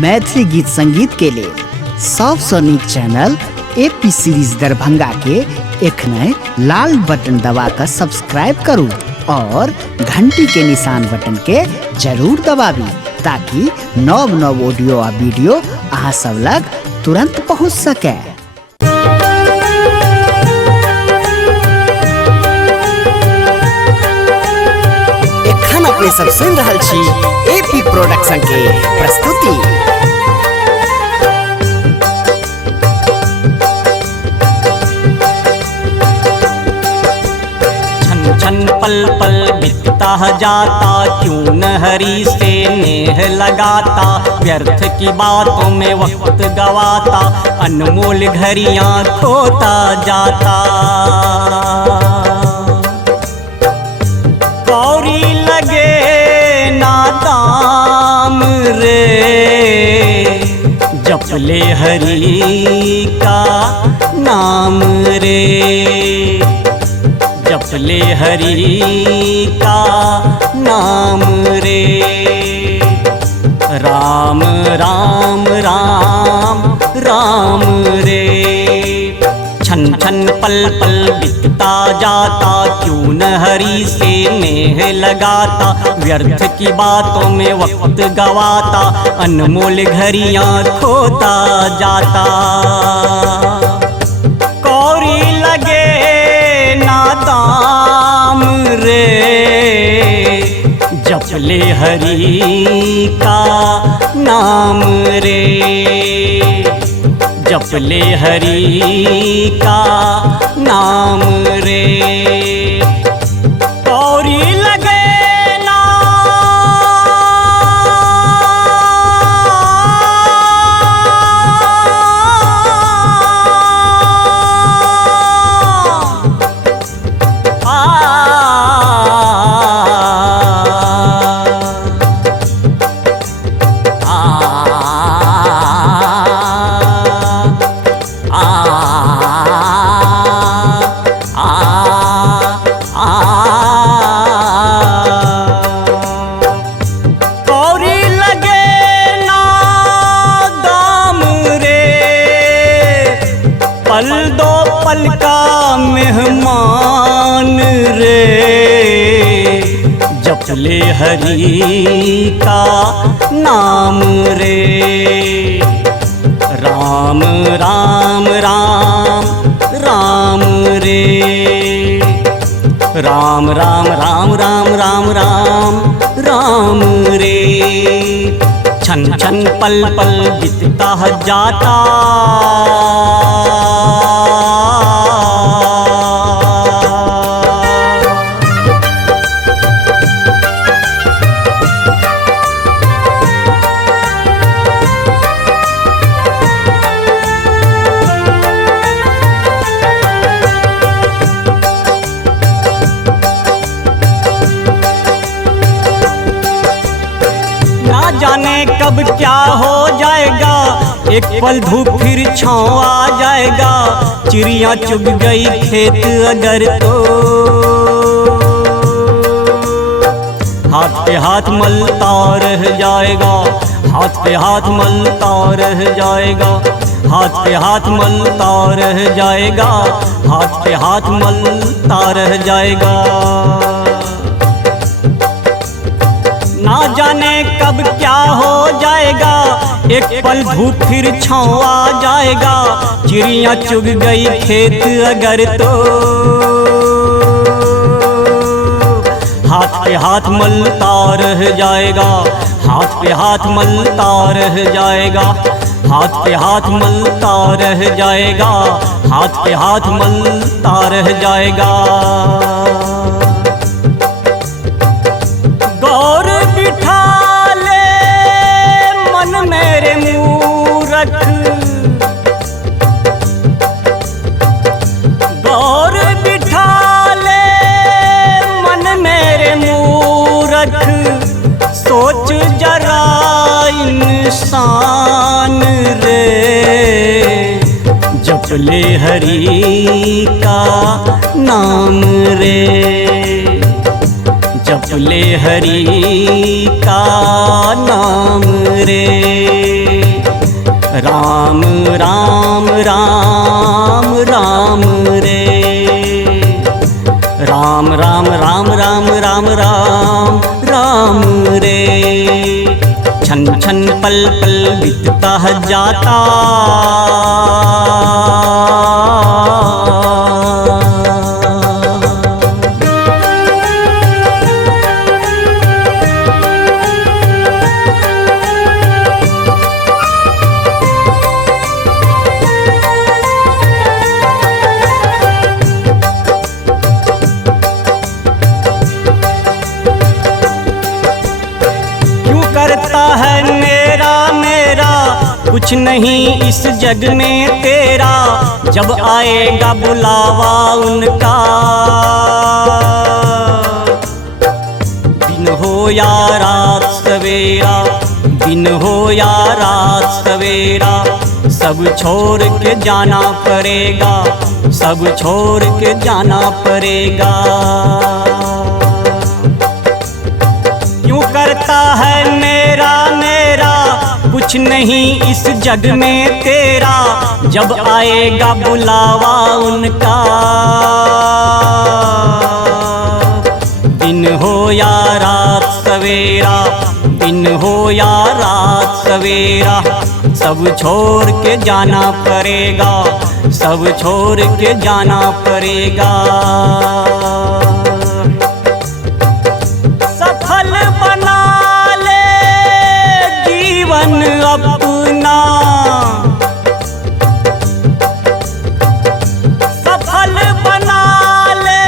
मैथिली गीत संगीत के लिए सबसँ नीक चैनल एपी सीरीज दरभंगा के एखने लाल बटन दबाकर सब्सक्राइब करू और घंटी के निशान बटन के जरूर दबाबी ताकि नव नव ऑडियो आ वीडियो अहाँ सब लग तुरंत पहुँच सके। एखन अपने सब सुन रहल छी एपी प्रोडक्शन के प्रस्तुति। छन पल पल बीतता जाता, क्यों न हरी से नेह लगाता, व्यर्थ की बातों में वक्त गवाता, अनमोल घड़ियां खोता जाता। कौड़ी लगे ना दाम रे, जप ले हरि का नाम रे, जप ले हरि का नाम रे। राम राम राम राम रे। छन छन पल पल बीतता जाता, क्यों न हरि से नेह लगाता, व्यर्थ की बातों में वक्त गवाता, अनमोल घड़ियां खोता जाता। कौड़ी लगे दाम रे, जप ले हरि का नाम रे, जप ले हरि का नाम रे। कौड़ी लगे ना पल दो पल का मेहमान रे, जप ले हरि का नाम रे। राम राम राम राम रे, राम राम राम राम राम राम राम रे। छन छन पल पल बीतता जाता, जाने कब क्या हो जाएगा, एक पल धूप फिर छाँव आ जाएगा, चिड़िया चुग गई खेत अगर तो, हाथ पे हाथ मलता रह जाएगा, हाथ पे हाथ मलता रह जाएगा, हाथ पे हाथ मलता रह जाएगा, हाथ पे हाथ मलता रह जाएगा। ना जाने कब क्या हो जाएगा, एक पल धूप फिर छाँव आ जाएगा, चिड़िया चुग गई खेत अगर तो, हाथ पे हाथ मलता रह जाएगा, हाथ पे हाथ मलता रह जाएगा, हाथ पे हाथ मलता रह जाएगा, हाथ पे हाथ मलता रह जाएगा। गौर बिठा ले मन मेरे मूरख, गौर बिठा ले मन मेरे मूरख, सोच जरा इंसान रे, जप ले हरि का नाम रे, जप ले हरि का नाम रे। राम राम राम राम रे। राम राम राम राम राम राम राम रे। छन छन पल पल बीतता जाता, करता है मेरा मेरा कुछ नहीं इस जग में तेरा। जब आएगा बुलावा उनका, दिन हो या रात सवेरा, दिन हो या रात सवेरा, सब छोड़ के जाना पड़ेगा, सब छोड़ के जाना पड़ेगा। करता है मेरा मेरा कुछ नहीं इस जग में तेरा। जब आएगा बुलावा उनका, दिन हो या रात सवेरा, दिन हो या रात सवेरा, सब छोड़ के जाना पड़ेगा, सब छोड़ के जाना पड़ेगा। अपना सफल बना ले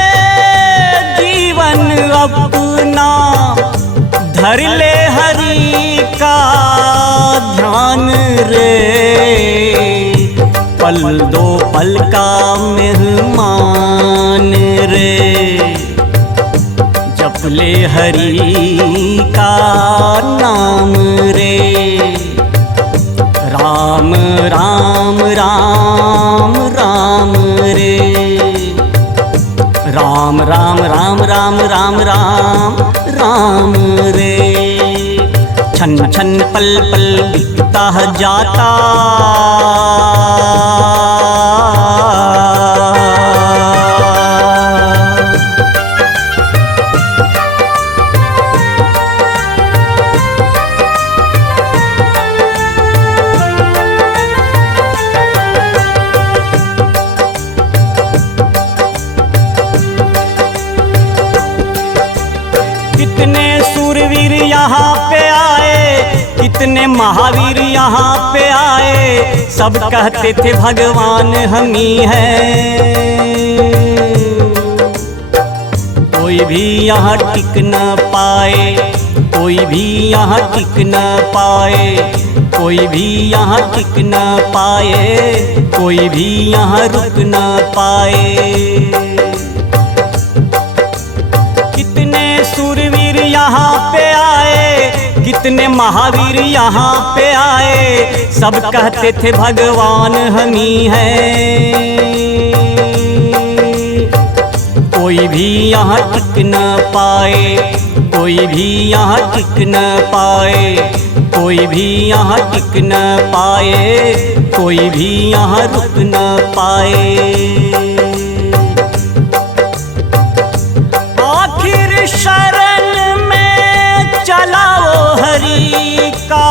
जीवन अपना, धर ले हरि का ध्यान रे। पल दो पल का मेहमान रे, जप ले हरि का नाम रे। राम राम राम राम रे। राम राम राम राम राम राम राम रे। छन छन पल पल बीतता जाता, कितने सूरवीर यहाँ पे आए, कितने महावीर यहाँ पे आए, सब कहते थे भगवान हम ही हैं। कोई भी यहाँ टिक न पाए, कोई भी यहाँ टिक न पाए, कोई भी यहाँ टिक न पाए, कोई भी यहाँ रुक न पाए। सूरवीर यहाँ पे आए, कितने महावीर यहाँ पे आए, सब कहते थे भगवान हम ही हैं। कोई भी यहाँ टिक न पाए, कोई भी यहाँ टिक न पाए, कोई भी यहाँ टिक न पाए, कोई भी यहाँ रुक न पाए। शरण में चलाओ हरि का,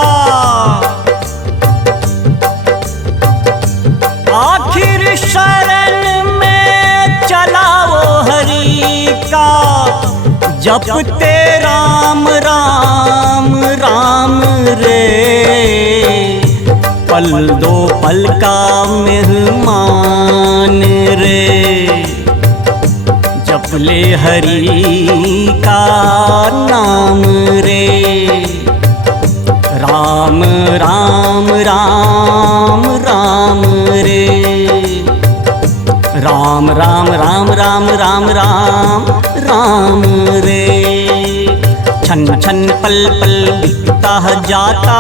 आखिर शरण में चलाओ हरि का। जपते राम राम राम रे, पल दो पल का मेहमान रे। जप ले हरि का नाम रे। राम राम राम राम रे। राम राम राम राम राम राम राम रे। छन छन पल पल बीतता जाता,